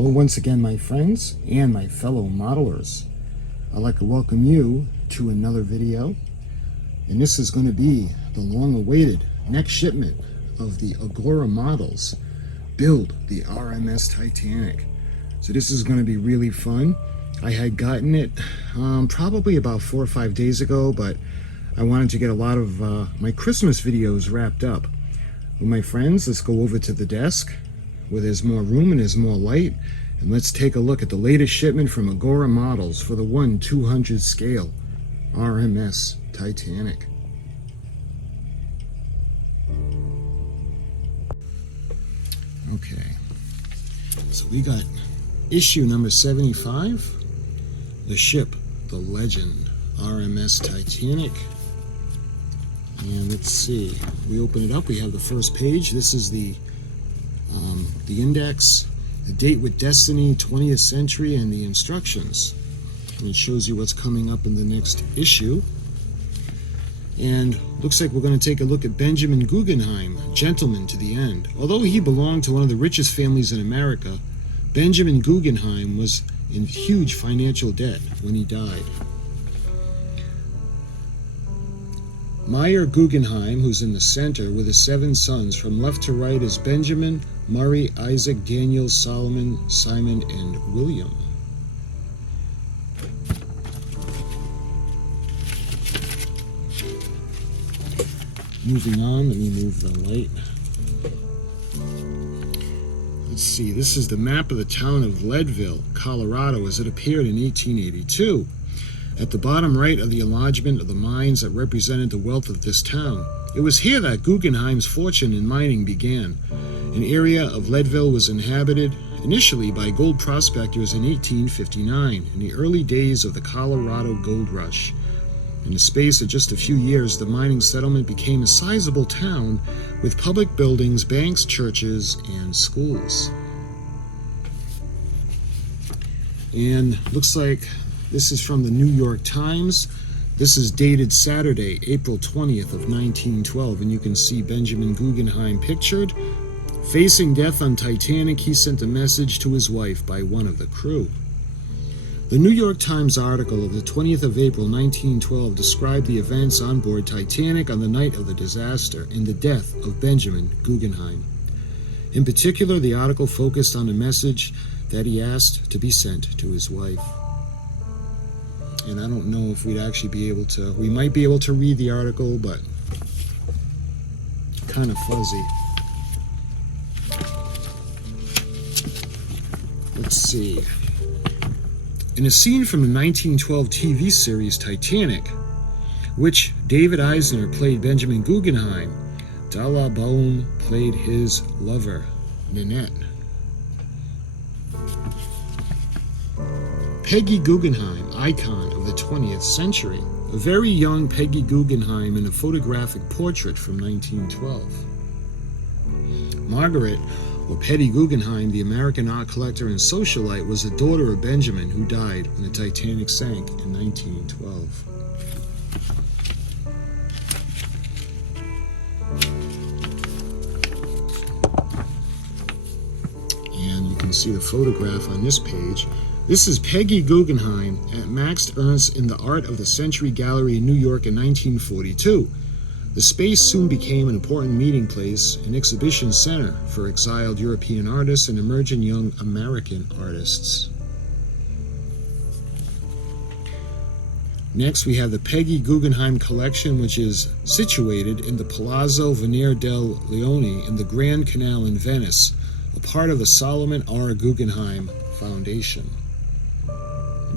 Hello once again, my friends and my fellow modelers. I'd like to welcome you to another video, and this is going to be the long-awaited next shipment of the AGORA models. Build the R.M.S. Titanic. So this is going to be really fun. I had gotten it probably about 4 or 5 days ago, but I wanted to get a lot of my Christmas videos wrapped up. Well, my friends, let's go over to the desk where there's more room and there's more light, and let's take a look at the latest shipment from AGORA models for the 1/200 scale R.M.S. Titanic. Okay, so we got issue number 75, the ship, the legend, R.M.S. Titanic. And let's see, we open it up, we have the first page. This is the index, the date with destiny, 20th century, and the instructions. And it shows you what's coming up in the next issue. And looks like we're going to take a look at Benjamin Guggenheim, gentleman to the end. Although he belonged to one of the richest families in America, Benjamin Guggenheim was in huge financial debt when he died. Meyer Guggenheim, who's in the center with his 7 sons, from left to right is Benjamin, Murray, Isaac, Daniel, Solomon, Simon, and William. Moving on, let me move the light. Let's see, this is the map of the town of Leadville, Colorado, as it appeared in 1882. At the bottom right are the enlargement of the mines that represented the wealth of this town. It was here that Guggenheim's fortune in mining began. An area of Leadville was inhabited initially by gold prospectors in 1859, in the early days of the Colorado Gold Rush. In the space of just a few years, the mining settlement became a sizable town with public buildings, banks, churches, and schools. And looks like this is from the New York Times. This is dated Saturday, April 20th of 1912, and you can see Benjamin Guggenheim pictured. Facing death on Titanic, he sent a message to his wife by one of the crew. The New York Times article of the 20th of April 1912 described the events on board Titanic on the night of the disaster and the death of Benjamin Guggenheim. In particular, the article focused on a message that he asked to be sent to his wife. And I don't know if we'd actually be able to, we might be able to read the article, but kind of fuzzy. Let's see. In a scene from the 1912 TV series Titanic, which David Eisner played Benjamin Guggenheim, Dalla Baum played his lover, Nanette. Peggy Guggenheim, icon of the 20th century. A very young Peggy Guggenheim in a photographic portrait from 1912. Margaret, or Petty Guggenheim, the American art collector and socialite, was the daughter of Benjamin, who died when the Titanic sank in 1912. And you can see the photograph on this page. This is Peggy Guggenheim at Max Ernst in the Art of the Century Gallery in New York in 1942. The space soon became an important meeting place, an exhibition center for exiled European artists and emerging young American artists. Next, we have the Peggy Guggenheim collection, which is situated in the Palazzo Venere del Leone in the Grand Canal in Venice, a part of the Solomon R. Guggenheim Foundation.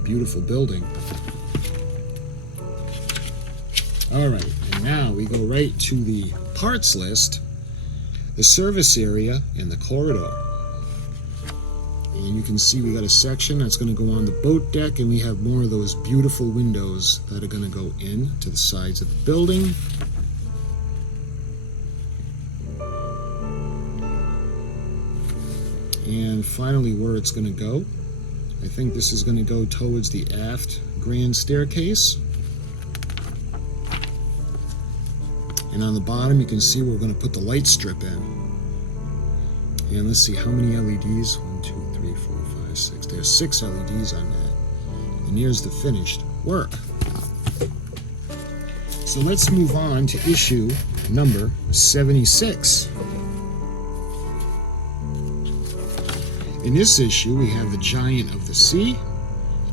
Beautiful building. All right, and now we go right to the parts list, the service area, and the corridor. And you can see we got a section that's going to go on the boat deck, and we have more of those beautiful windows that are going to go in to the sides of the building. And finally, where it's going to go. I think this is going to go towards the aft grand staircase. And on the bottom you can see we're going to put the light strip in. And let's see how many LEDs. 1, 2, 3, 4, 5. there's 6. There's 6 LEDs on that. And here's the finished work. So let's move on to issue number 76. In this issue, we have the Giant of the Sea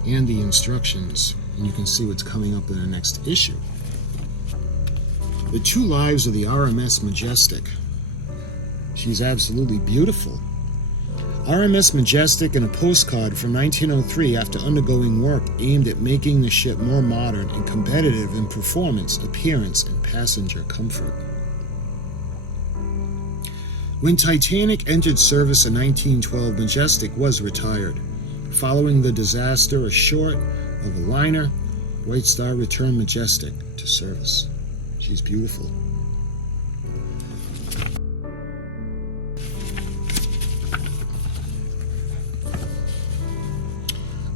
and the instructions. And you can see what's coming up in the next issue. The 2 lives of the R.M.S. Majestic. She's absolutely beautiful. R.M.S. Majestic in a postcard from 1903 after undergoing work aimed at making the ship more modern and competitive in performance, appearance, and passenger comfort. When Titanic entered service in 1912, Majestic was retired. Following the disaster ashore of a liner, White Star returned Majestic to service. She's beautiful.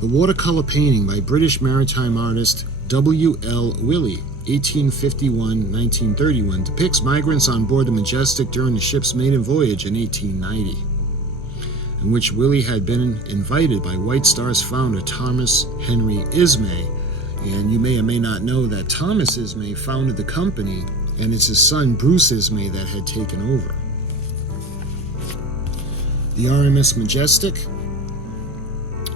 The watercolor painting by British maritime artist W.L. Willey, 1851-1931, depicts migrants on board the Majestic during the ship's maiden voyage in 1890, in which Willey had been invited by White Star's founder Thomas Henry Ismay. And you may or may not know that Thomas Ismay founded the company, and it's his son Bruce Ismay that had taken over. The R.M.S. Majestic.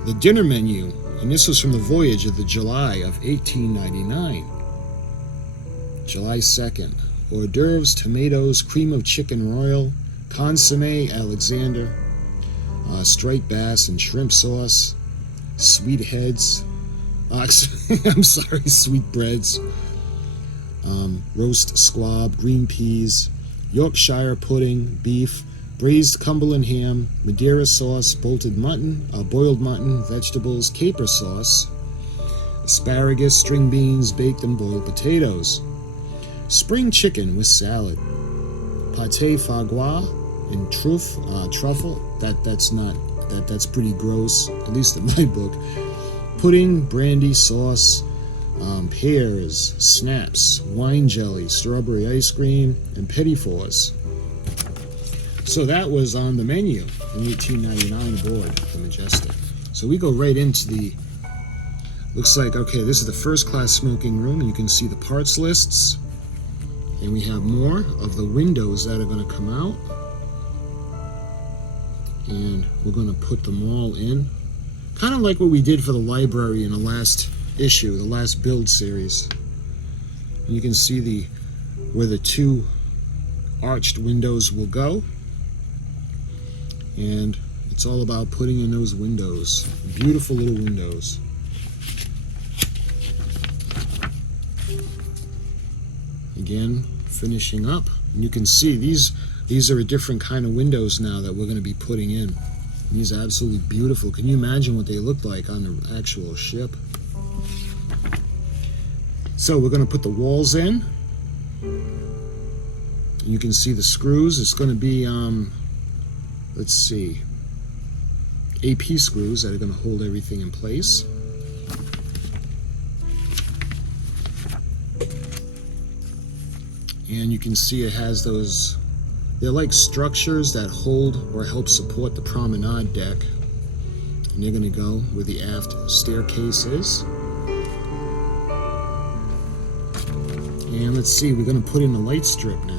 The dinner menu, and this was from the voyage of the July of 1899. July 2nd. Hors d'oeuvres, tomatoes, cream of chicken royal, consommé Alexander, striped bass and shrimp sauce, sweet heads, sweetbreads, roast squab, green peas, Yorkshire pudding, beef, braised Cumberland ham, Madeira sauce, boiled mutton, vegetables, caper sauce, asparagus, string beans, baked and boiled potatoes, spring chicken with salad, pâté foie gras and truffle. That's pretty gross, at least in my book. Pudding, brandy sauce, pears, snaps, wine jelly, strawberry ice cream, and petit fours. So that was on the menu in 1899 aboard the Majestic. So we go right into the, looks like, okay, this is the first class smoking room, and you can see the parts lists. And we have more of the windows that are going to come out. And we're going to put them all in. Kind of like what we did for the library in the last issue, the last build series. And you can see where the 2 arched windows will go. And it's all about putting in those windows. Beautiful little windows. Again, finishing up. And you can see these are a different kind of windows now that we're going to be putting in. These are absolutely beautiful. Can you imagine what they look like on the actual ship? So we're going to put the walls in. You can see the screws. It's going to be let's see, AP screws that are going to hold everything in place. And you can see it has those, they're like structures that hold or help support the promenade deck. And they're going to go where the aft staircase is. And let's see, we're going to put in the light strip now.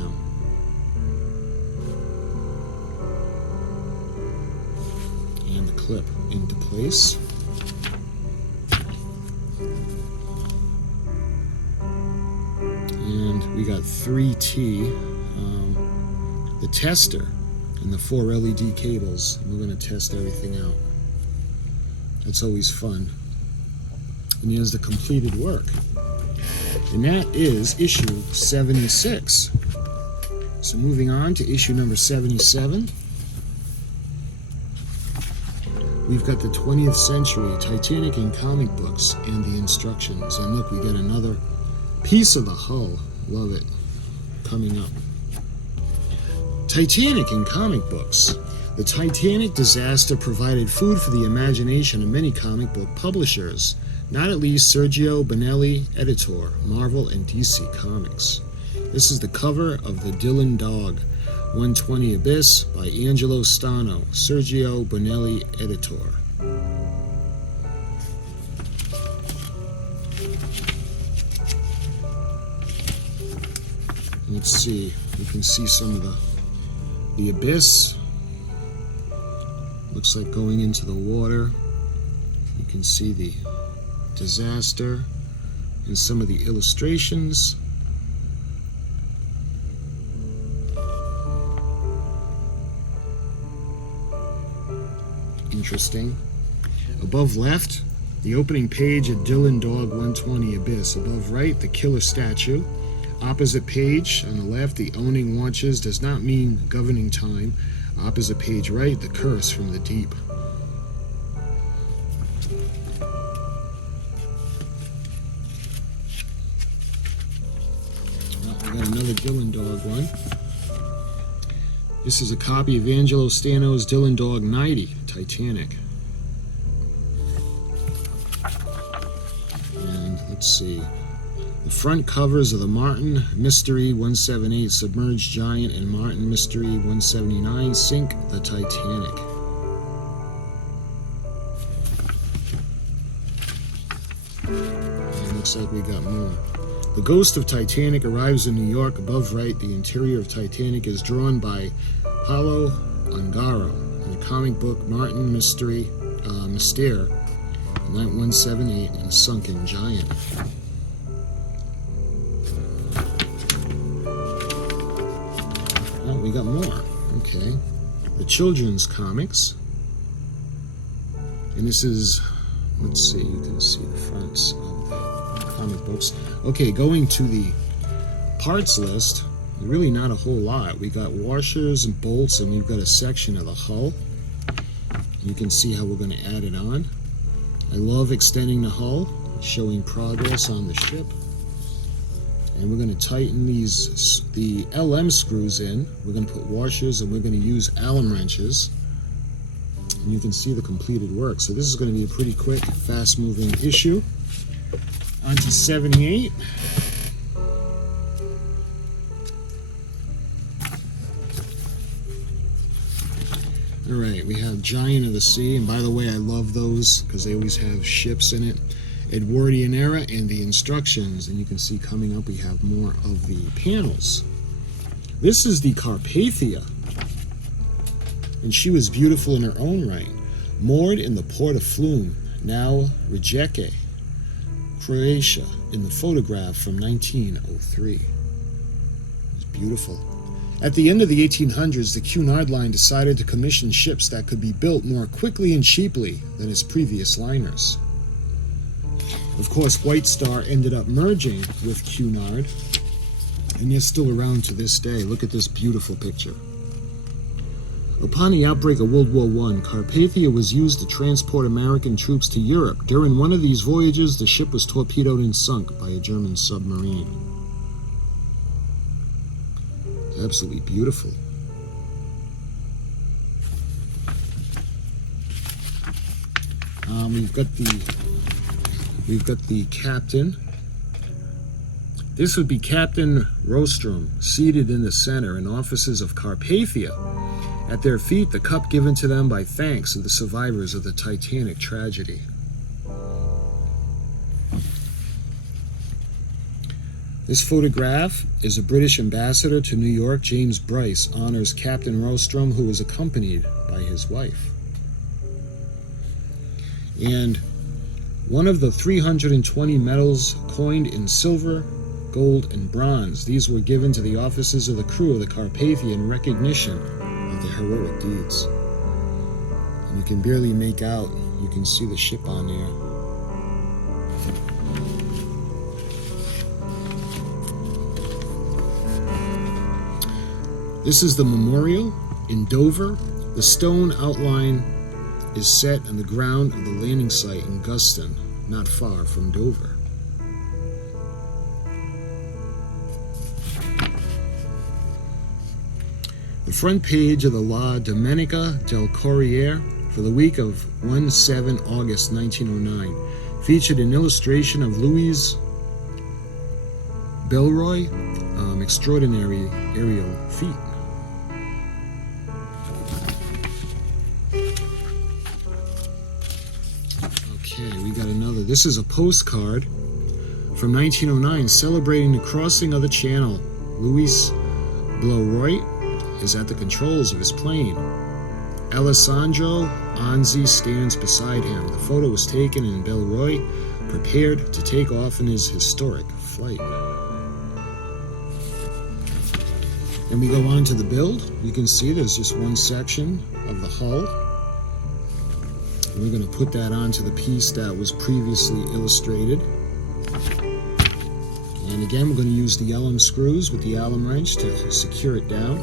Clip into place. And we got 3T, the tester, and the 4 LED cables. We're going to test everything out. That's always fun. And here's the completed work. And that is issue 76. So moving on to issue number 77. We've got the 20th century Titanic in comic books and the instructions. And look, we get another piece of the hull. Love it. Coming up. Titanic in comic books. The Titanic disaster provided food for the imagination of many comic book publishers, not at least Sergio Bonelli, editor, Marvel and DC Comics. This is the cover of The Dylan Dog, 120 Abyss by Angelo Stano, Sergio Bonelli, editor. let's see, you can see some of the abyss. Looks like going into the water. You can see the disaster and some of the illustrations. Interesting. Above left, the opening page at Dylan Dog 120 Abyss. Above right, the killer statue. Opposite page on the left, the owning launches does not mean governing time. Opposite page right, the curse from the deep. Well, we got another Dylan Dog one. This is a copy of Angelo Stano's Dylan Dog 90, Titanic. And let's see. The front covers of the Martin Mystery 178 Submerged Giant and Martin Mystery 179 Sink the Titanic. And it looks like we got more. The ghost of Titanic arrives in New York. Above right, the interior of Titanic is drawn by Paolo Ungaro in the comic book Martin Mystery Mystere 178 and Sunken Giant. Oh, we got more. Okay. The children's comics. And this is, let's see, you can see the fronts of the comic books. Okay, going to the parts list, really not a whole lot. We got washers and bolts, and we've got a section of the hull. You can see how we're going to add it on. I love extending the hull, showing progress on the ship. And we're going to tighten the LM screws in. We're going to put washers, and we're going to use Allen wrenches. And you can see the completed work. So this is going to be a pretty quick, fast-moving issue. On to 78. All right, we have Giant of the Sea, and by the way, I love those because they always have ships in it. Edwardian era and the instructions, and you can see coming up we have more of the panels. This is the Carpathia, and she was beautiful in her own right. Moored in the port of Flume, now Rijeka, Croatia, in the photograph from 1903. It's beautiful. At the end of the 1800s, the Cunard Line decided to commission ships that could be built more quickly and cheaply than its previous liners. Of course, White Star ended up merging with Cunard, and they're still around to this day. Look at this beautiful picture. Upon the outbreak of World War I, Carpathia was used to transport American troops to Europe. During one of these voyages, the ship was torpedoed and sunk by a German submarine. Absolutely beautiful. We've got the captain. This would be Captain Rostrom, seated in the center, and officers of Carpathia. At their feet, the cup given to them by thanks of the survivors of the Titanic tragedy. This photograph is a British ambassador to New York. James Bryce honors Captain Rostrom, who was accompanied by his wife. And one of the 320 medals coined in silver, gold, and bronze. These were given to the officers of the crew of the Carpathia in recognition of their heroic deeds. And you can barely make out, you can see the ship on there. This is the memorial in Dover. The stone outline is set on the ground of the landing site in Guston, not far from Dover. The front page of the La Domenica del Corriere for the week of 1/7 August 1909 featured an illustration of Louise Belroy, extraordinary aerial feat. Okay, we got another. This is a postcard from 1909 celebrating the crossing of the Channel Luis Blauroy is at the controls of his plane. Alessandro Anzi stands beside him. The photo was taken and Blauroy prepared to take off in his historic flight. Then we go on to the build. You can see there's just one section of the hull. And we're going to put that onto the piece that was previously illustrated. And again, we're going to use the Allen screws with the Allen wrench to secure it down.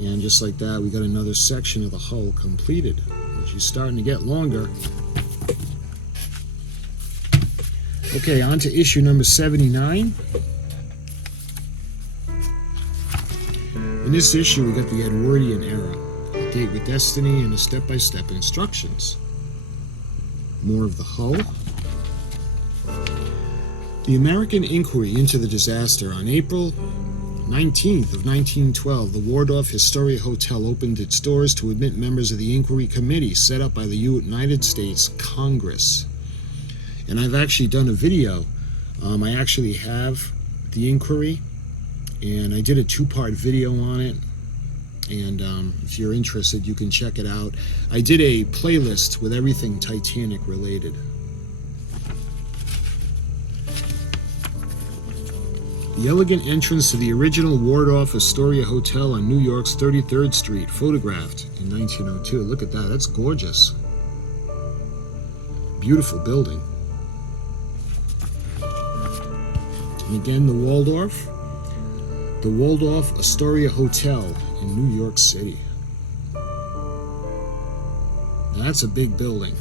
And just like that, we got another section of the hull completed, which is starting to get longer. Okay, on to issue number 79. In this issue, we got the Edwardian era, a date with destiny, and the step-by-step instructions. More of the hull. The American inquiry into the disaster. On April 19th of 1912, the Waldorf Astoria Hotel opened its doors to admit members of the inquiry committee set up by the United States Congress. And I've actually done a video. I actually have the inquiry, and I did a two-part video on it. And if you're interested, you can check it out. I did a playlist with everything Titanic related. The elegant entrance to the original Waldorf Astoria Hotel on New York's 33rd Street, photographed in 1902. Look at that, that's gorgeous. Beautiful building. And again, the Waldorf Astoria Hotel in New York City. Now, that's a big building.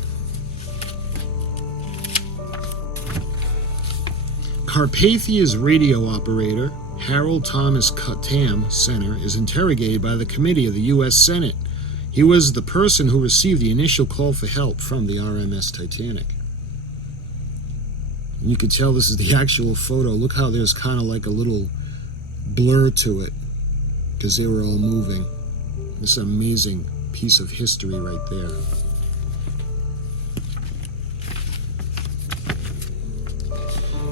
Carpathia's radio operator, Harold Thomas Tam Center, is interrogated by the committee of the U.S. Senate. He was the person who received the initial call for help from the R.M.S. Titanic. And you can tell this is the actual photo. Look how there's kind of like a little blur to it because they were all moving. This is an amazing piece of history right there.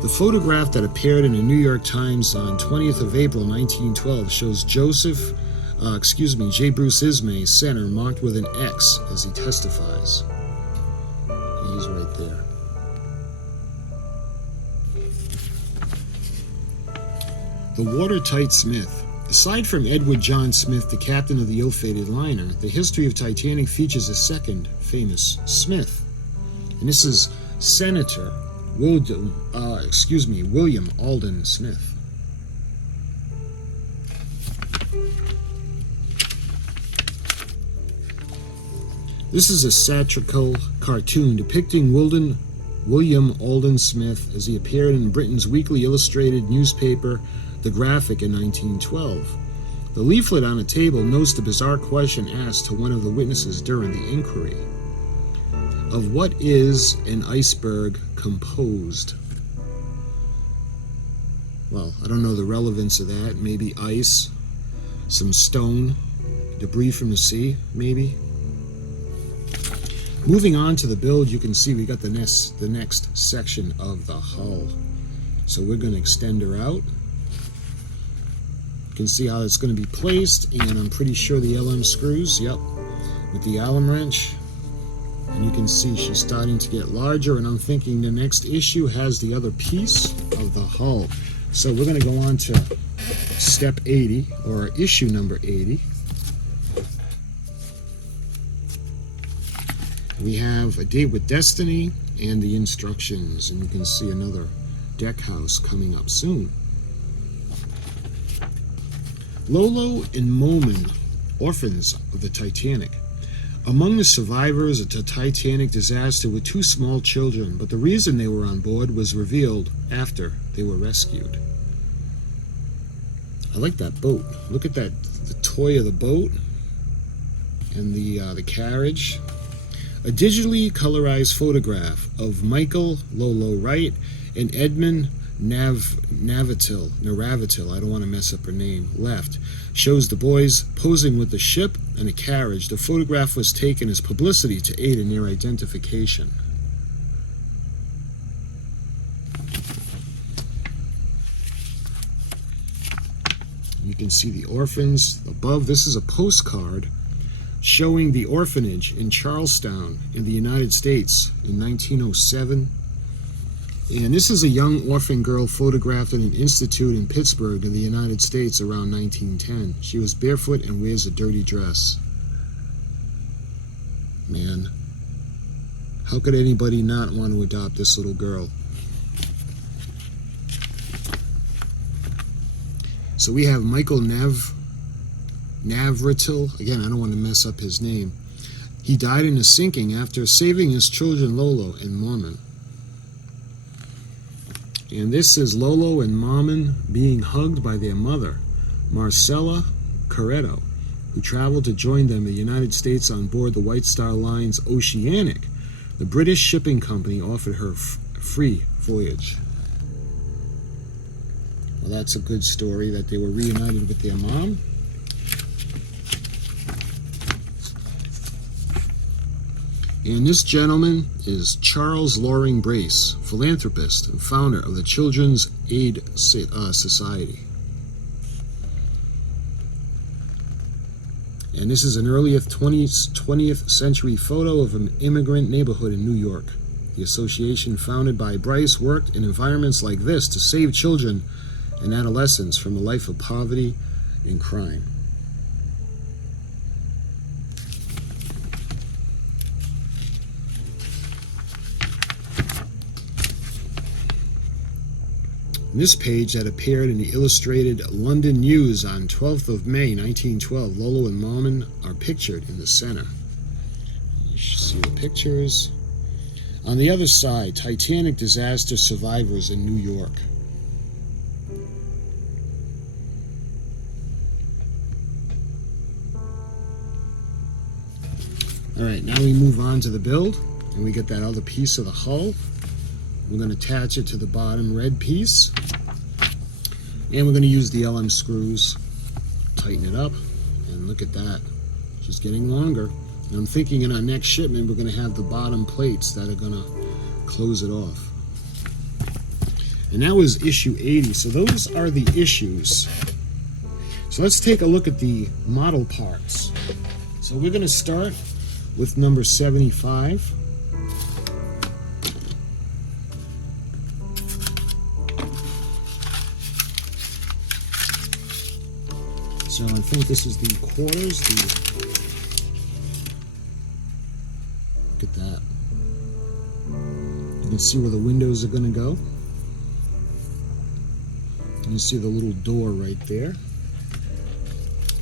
The photograph that appeared in the New York Times on 20th of April 1912 shows J. Bruce Ismay, center, marked with an X as he testifies. He's right there. The Watertight Smith. Aside from Edward John Smith, the captain of the ill-fated liner, the history of Titanic features a second famous Smith. And this is Senator William Alden Smith. This is a satirical cartoon depicting William Alden Smith as he appeared in Britain's weekly illustrated newspaper, The Graphic, in 1912. The leaflet on a table notes the bizarre question asked to one of the witnesses during the inquiry. Of what is an iceberg composed? Well, I don't know the relevance of that. Maybe ice, some stone, debris from the sea, maybe. Moving on to the build, you can see we got the next section of the hull. So we're going to extend her out. You can see how it's going to be placed, and I'm pretty sure the LM screws, yep, with the Allen wrench. And you can see she's starting to get larger, and I'm thinking the next issue has the other piece of the hull. So we're going to go on to step 80, or issue number 80. We have a date with destiny and the instructions, and you can see another deck house coming up soon. Lolo and Moman, orphans of the Titanic. Among the survivors of the Titanic disaster were two small children, but the reason they were on board was revealed after they were rescued. I like that boat. Look at that, the toy of the boat and the carriage. A digitally colorized photograph of Michael Lolo Wright and Edmund Naravitil, I don't want to mess up her name, left, shows the boys posing with the ship and a carriage. The photograph was taken as publicity to aid in their identification. can see the orphans. Above, this is a postcard showing the orphanage in Charlestown in the United States in 1907. And this is a young orphan girl photographed in an institute in Pittsburgh in the United States around 1910. She was barefoot and wears a dirty dress. Man, how could anybody not want to adopt this little girl? So we have Michael Navratil. Again, I don't want to mess up his name. He died in a sinking after saving his children Lolo and Mormon. And this is Lolo and Mormon being hugged by their mother, Marcella Corretto, who traveled to join them in the United States on board the White Star Line's Oceanic. The British shipping company offered her free voyage. Well, that's a good story that they were reunited with their mom. And this gentleman is Charles Loring Brace, philanthropist and founder of the Children's Aid Society. And this is an early 20th century photo of an immigrant neighborhood in New York. The association founded by Bryce worked in environments like this to save children and adolescents from a life of poverty and crime. This page that appeared in the Illustrated London News on 12th of May 1912, Lolo and Mormon are pictured in the center. You should see the pictures. On the other side, Titanic disaster survivors in New York. All right, now we move on to the build, and we get that other piece of the hull. We're going to attach it to the bottom red piece, and we're going to use the LM screws, tighten it up, and look at that, just getting longer. And I'm thinking in our next shipment we're going to have the bottom plates that are going to close it off. And that was issue 80, so those are the issues. So let's take a look at the model parts. So we're going to start with number 75. So I think this is the quarters. Look at that. You can see where the windows are going to go. You see the little door right there.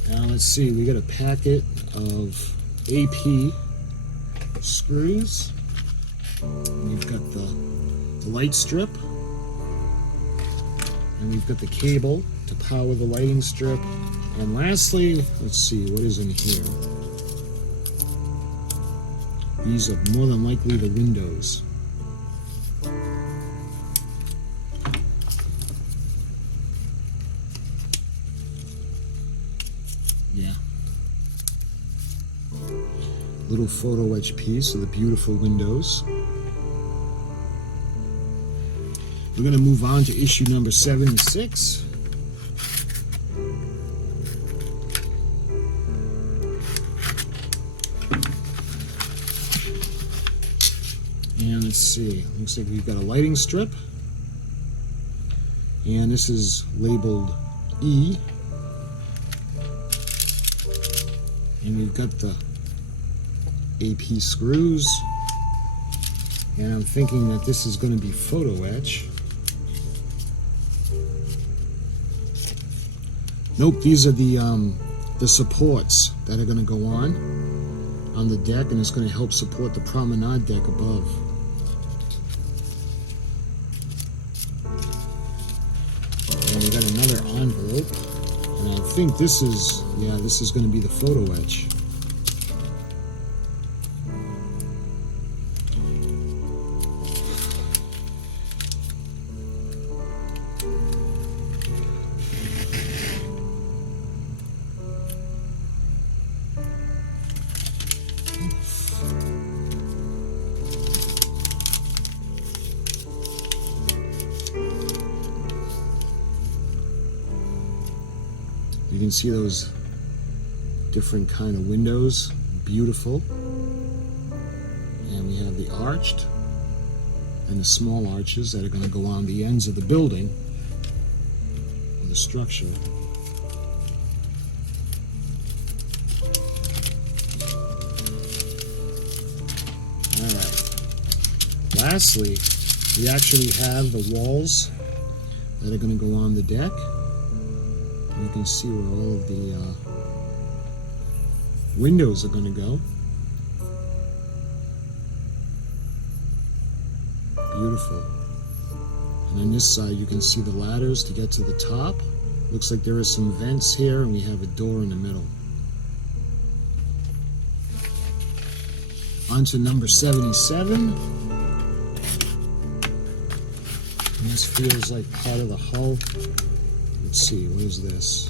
Now let's see, we got a packet of AP screws. We've got the light strip. And we've got the cable to power the lighting strip. And lastly, let's see, what is in here? These are more than likely the windows. Yeah. Little photo etch piece of the beautiful windows. We're going to move on to issue number 76. And let's see, looks like we've got a lighting strip. And this is labeled E. And we've got the AP screws. And I'm thinking that this is going to be photo etch. Nope, these are the supports that are going to go on the deck, and it's going to help support the promenade deck above. And we got another envelope, and I think this is, yeah, this is going to be the photo etch. can see those different kind of windows, beautiful. And we have the arched and the small arches that are going to go on the ends of the building or the structure. Alright. Lastly, we actually have the walls that are going to go on the deck. You can see where all of the windows are going to go. Beautiful. And on this side you can see the ladders to get to the top. Looks like there are some vents here, and we have a door in the middle. On to number 77. And this feels like part of the hull. Let's see, what is this?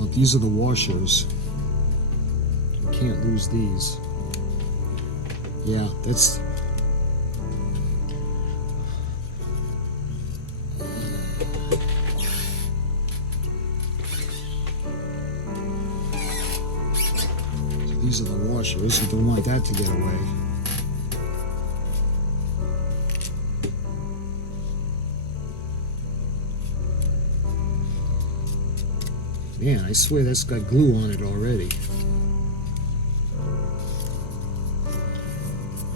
Oh, these are the washers. You can't lose these. Yeah, that's... So these are the washers. You don't want that to get away. Man, I swear that's got glue on it already.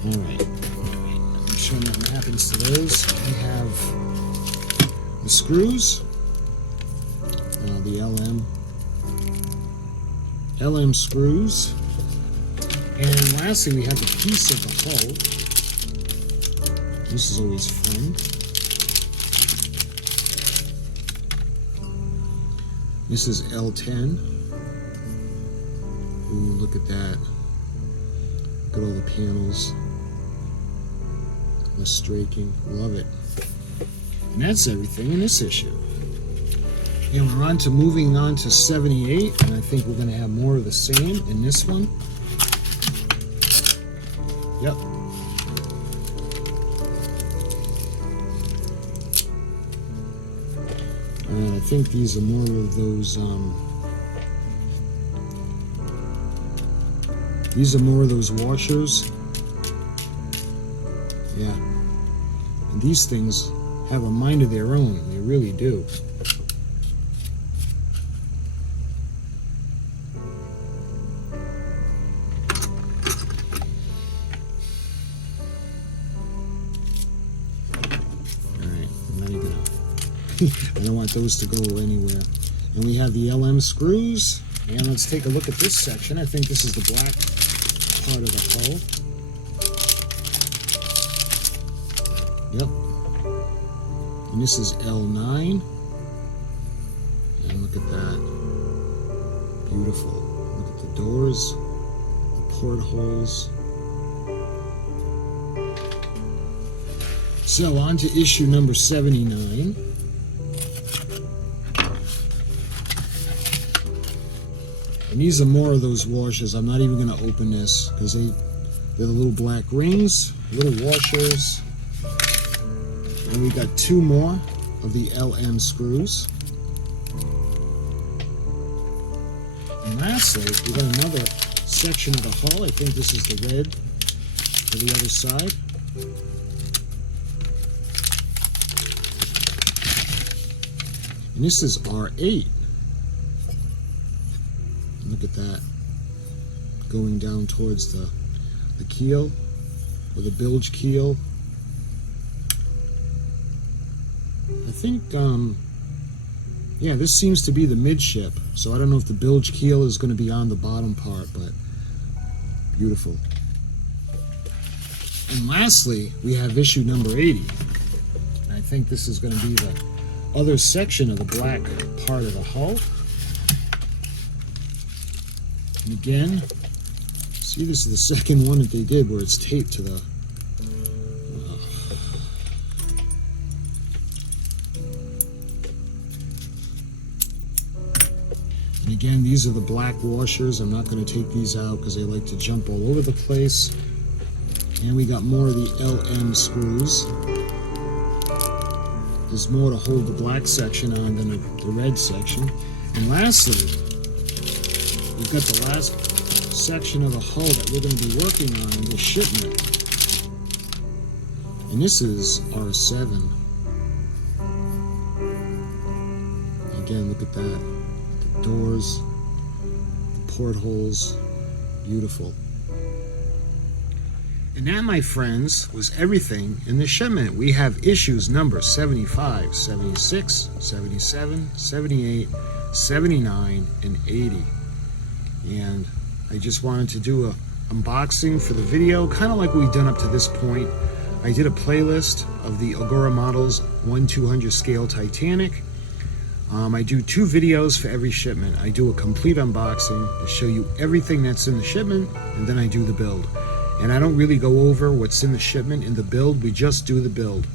Alright. I'm showing you what happens to those. We have the screws, the LM screws, and lastly we have the piece of the hull. This is always fun. This is L10. Ooh, look at that. Look at all the panels. The straking. Love it. And that's everything in this issue. And we're moving on to 78, and I think we're going to have more of the same in this one. Yep. And I think these are more of those, washers. Yeah. And these things have a mind of their own. They really do. Alright, I'm not even I don't want those to go anywhere. And we have the LM screws. And let's take a look at this section. I think this is the black part of the hull. Yep. And this is L9. And look at that. Beautiful. Look at the doors, the portholes. So on to issue number 79. And these are more of those washers. I'm not even going to open this because they're the little black rings, little washers. And we got two more of the LM screws. And lastly, we got another section of the hull. I think this is the red for the other side. And this is R8. Look at that, going down towards the keel, or the bilge keel. I think, yeah, this seems to be the midship, so I don't know if the bilge keel is going to be on the bottom part, but beautiful. And lastly, we have issue number 80. And I think this is going to be the other section of the black part of the hull. And again, see, this is the second one that they did where it's taped to the... And again, these are the black washers. I'm not going to take these out because they like to jump all over the place. And we got more of the LM screws. There's more to hold the black section on than the red section. And lastly, we've got the last section of the hull that we're going to be working on in the Shipment. And this is R7. Again, look at that. The doors, the portholes, beautiful. And that, my friends, was everything in the Shipment. We have issues number 75, 76, 77, 78, 79, and 80. And I just wanted to do a unboxing for the video, kind of like we've done up to this point. I did a playlist of the AGORA models 1/200 scale Titanic. I do 2 videos for every shipment. I do a complete unboxing to show you everything that's in the shipment, and then I do the build. And I don't really go over what's in the shipment in the build, we just do the build.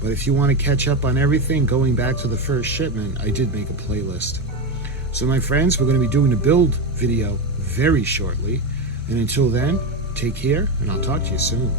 But if you want to catch up on everything going back to the first shipment, I did make a playlist. So my friends, we're going to be doing the build video very shortly. And until then, take care, and I'll talk to you soon.